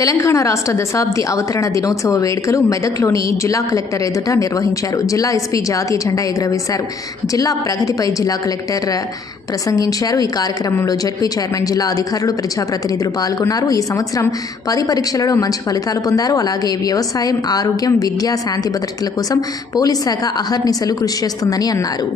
తెలంగాణ రాష్ట్ర దశాబ్ది అవతరణ దినోత్సవ వేడుకలు మెదక్లోని జిల్లా కలెక్టర్ ఎదుట నిర్వహించారు. జిల్లా ఎస్పీ జాతీయ జెండా ఎగురవేశారు. జిల్లా ప్రగతిపై జిల్లా కలెక్టర్ ప్రసంగించారు. ఈ కార్యక్రమంలో జెడ్పీ చైర్మన్, జిల్లా అధికారులు, ప్రజాప్రతినిధులు పాల్గొన్నారు. ఈ సంవత్సరం 10 పరీక్షలలో మంచి ఫలితాలు పొందారు. అలాగే వ్యవసాయం, ఆరోగ్యం, విద్య, శాంతి భద్రతల కోసం పోలీస్ శాఖ అహర్నిశలు కృషి చేస్తుందని అన్నారు.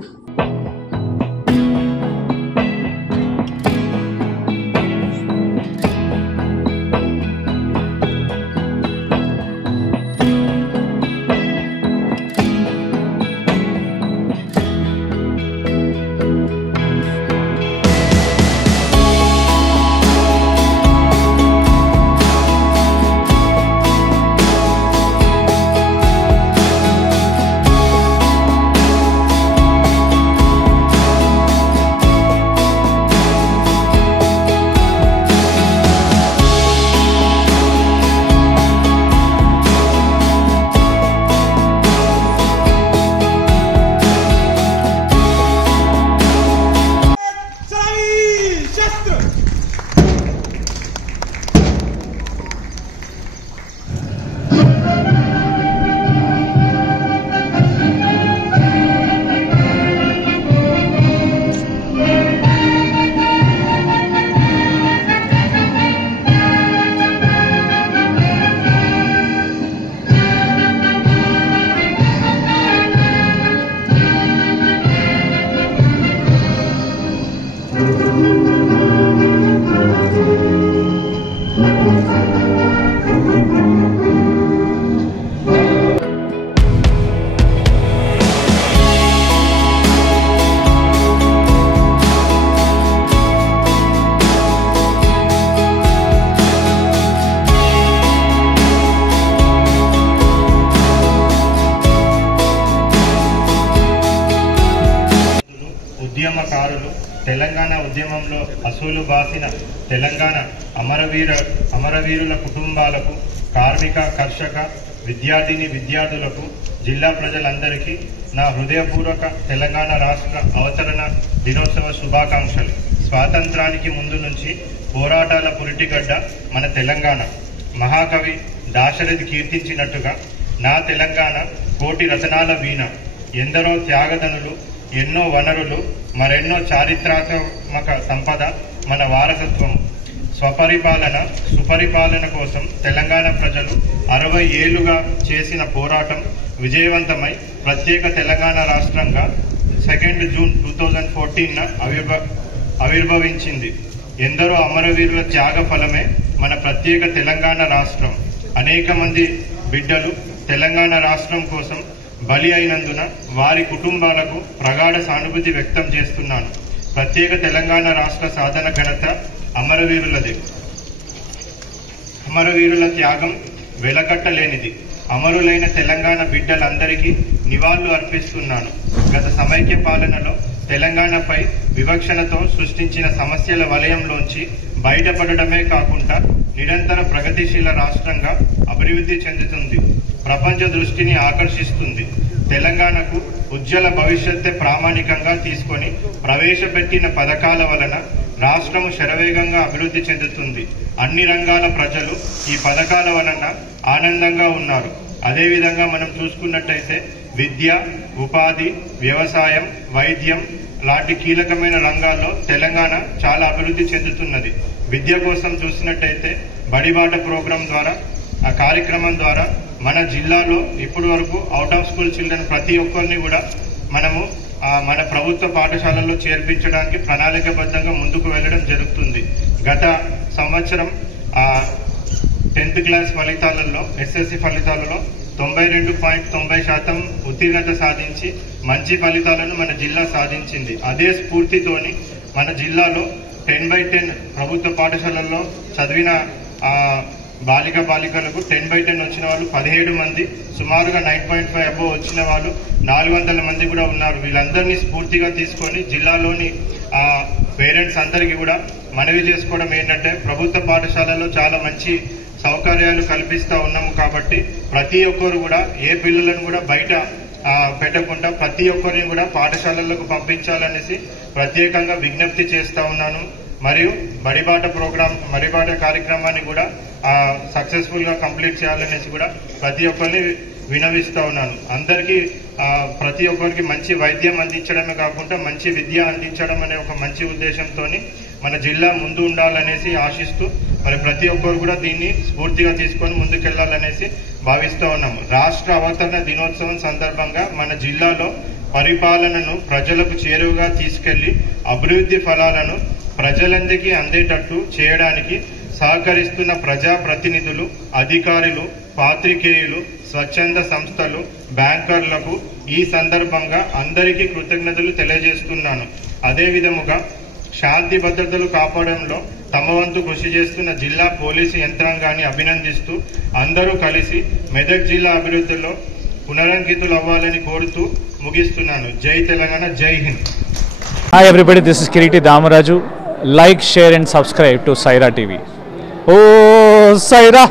ఉద్యమకారులు, తెలంగాణ ఉద్యమంలో అసూలు బాసిన తెలంగాణ అమరవీరుల కుటుంబాలకు, కార్మిక, కర్షక, విద్యార్థులకు, జిల్లా ప్రజలందరికీ నా హృదయపూర్వక తెలంగాణ రాష్ట్ర అవతరణ దినోత్సవ శుభాకాంక్షలు. స్వాతంత్రానికి ముందు నుంచి పోరాటాల పురిటిగడ్డ మన తెలంగాణ. మహాకవి దాశరథి కీర్తించినట్టుగా నా తెలంగాణ కోటి రతనాల వీణ. ఎందరో త్యాగధనులు, ఎన్నో వనరులు, మరెన్నో చారిత్రాత్మక సంపద మన వారసత్వం. సుపరిపాలన కోసం తెలంగాణ ప్రజలు 60 ఏళ్లుగా చేసిన పోరాటం విజయవంతమై ప్రత్యేక తెలంగాణ రాష్ట్రంగా 2 జూన్ 2014 ఆవిర్భవించింది. ఎందరో అమరవీరుల త్యాగ ఫలమే మన ప్రత్యేక తెలంగాణ రాష్ట్రం. అనేక మంది బిడ్డలు తెలంగాణ రాష్ట్రం కోసం బలి అయినందున వారి కుటుంబాలకు ప్రగాఢ సానుభూతి వ్యక్తం చేస్తున్నాను. ప్రత్యేక తెలంగాణ రాష్ట్ర సాధన ఘనత అమరవీరులదే. అమరవీరుల త్యాగం వెలకట్టలేనిది. అమరులైన తెలంగాణ బిడ్డలందరికీ నివాళులు అర్పిస్తున్నాను. గత సమైక్య పాలనలో తెలంగాణపై వివక్షణతో సృష్టించిన సమస్యల వలయంలోంచి బయటపడడమే కాకుండా నిరంతర ప్రగతిశీల రాష్ట్రంగా అభివృద్ధి చెందుతుంది. ప్రపంచ దృష్టిని ఆకర్షిస్తుంది. తెలంగాణకు ఉజ్వల భవిష్యత్తే ప్రామాణికంగా తీసుకొని ప్రవేశపెట్టిన పథకాల వలన రాష్ట్రము శరవేగంగా అభివృద్ధి చెందుతుంది. అన్ని రంగాల ప్రజలు ఈ పథకాల వలన ఆనందంగా ఉన్నారు. అదేవిధంగా మనం చూసుకున్నట్టయితే విద్య, ఉపాధి, వ్యవసాయం, వైద్యం లాంటి కీలకమైన రంగాల్లో తెలంగాణ చాలా అభివృద్ధి చెందుతున్నది. విద్య కోసం చూసినట్టయితే బడిబాట ప్రోగ్రాం ద్వారా, ఆ కార్యక్రమం ద్వారా మన జిల్లాలో ఇప్పటి వరకు అవుట్ ఆఫ్ స్కూల్ చిల్డ్రన్ ప్రతి ఒక్కరిని కూడా మనము మన ప్రభుత్వ పాఠశాలల్లో చేర్పించడానికి ప్రణాళికబద్ధంగా ముందుకు వెళ్లడం జరుగుతుంది. గత సంవత్సరం 10th క్లాస్ ఫలితాలలో, SSC ఫలితాలలో 92.90% ఉత్తీర్ణత సాధించి మంచి ఫలితాలను మన జిల్లా సాధించింది. అదే స్ఫూర్తితోని మన జిల్లాలో 10/10 ప్రభుత్వ పాఠశాలల్లో చదివిన బాలికలకు 10/10 వచ్చిన వాళ్ళు 17 మంది, సుమారుగా 9.5 అబోవ్ వచ్చిన వాళ్ళు 400 మంది కూడా ఉన్నారు. వీళ్ళందరినీ స్ఫూర్తిగా తీసుకొని జిల్లాలోని పేరెంట్స్ అందరికీ కూడా మనవి చేసుకోవడం ఏంటంటే, ప్రభుత్వ పాఠశాలలో చాలా మంచి సౌకర్యాలు కల్పిస్తూ ఉన్నాము కాబట్టి ప్రతి ఒక్కరు కూడా ఏ పిల్లలను కూడా బయట పెట్టకుండా ప్రతి ఒక్కరిని కూడా పాఠశాలలకు పంపించాలనేసి ప్రత్యేకంగా విజ్ఞప్తి చేస్తా ఉన్నాను. మరియు మడిబాట కార్యక్రమాన్ని కూడా సక్సెస్ఫుల్గా కంప్లీట్ చేయాలనేసి కూడా ప్రతి ఒక్కరిని వినవిస్తూ ఉన్నాను. అందరికీ ప్రతి ఒక్కరికి మంచి వైద్యం అందించడమే కాకుండా మంచి విద్య అందించడం అనే ఒక మంచి ఉద్దేశంతో మన జిల్లా ముందు ఉండాలనేసి ఆశిస్తూ మరి ప్రతి ఒక్కరు కూడా దీన్ని స్ఫూర్తిగా తీసుకొని ముందుకెళ్లాలనేసి భావిస్తూ ఉన్నాము. రాష్ట్ర అవతరణ దినోత్సవం సందర్భంగా మన జిల్లాలో పరిపాలనను ప్రజలకు చేరువగా తీసుకెళ్లి అభివృద్ధి ఫలాలను ప్రజలందరికీ అందేటట్టు చేయడానికి సహకరిస్తున్న ప్రజాప్రతినిధులు, అధికారులు, పాత్రికేయులు, స్వచ్ఛంద సంస్థలు, బ్యాంకర్లకు ఈ సందర్భంగా అందరికీ కృతజ్ఞతలు తెలియజేస్తున్నాను. అదేవిధముగా శాంతి భద్రతలు కాపాడంలో తమ వంతు కృషి చేస్తున్న జిల్లా పోలీసు యంత్రాంగాన్ని అభినందిస్తూ అందరూ కలిసి మెదక్ జిల్లా అభివృద్ధిలో పునరంకితులు అవ్వాలని కోరుతూ ముగిస్తున్నాను. జై తెలంగాణ, జై Hind. Hi everybody, this is Kiriti Damaraju. Like, share and subscribe to Saira TV. Oh, Saira!